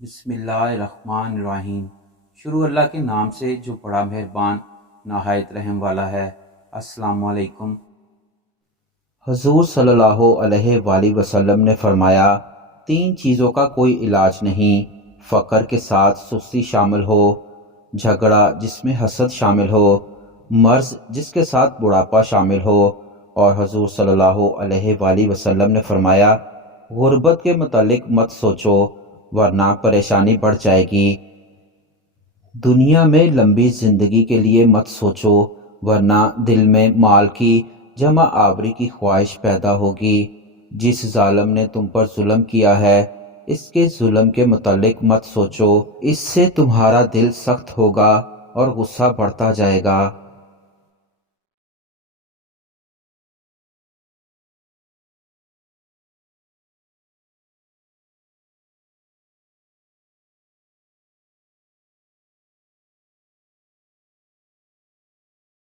بسم اللہ الرحمن الرحیم۔ شروع اللہ کے نام سے جو بڑا مہربان نہایت رحم والا ہے۔ السلام علیکم۔ حضور صلی اللہ علیہ وآلہ وسلم نے فرمایا، تین چیزوں کا کوئی علاج نہیں، فقر کے ساتھ سستی شامل ہو، جھگڑا جس میں حسد شامل ہو، مرض جس کے ساتھ بڑھاپا شامل ہو، اور حضور صلی اللہ علیہ وآلہ وسلم نے فرمایا، غربت کے متعلق مت سوچو ورنہ پریشانی بڑھ جائے گی۔ دنیا میں لمبی زندگی کے لیے مت سوچو ورنہ دل میں مال کی جمع آوری کی خواہش پیدا ہوگی۔ جس ظالم نے تم پر ظلم کیا ہے اس کے ظلم کے متعلق مت سوچو، اس سے تمہارا دل سخت ہوگا اور غصہ بڑھتا جائے گا۔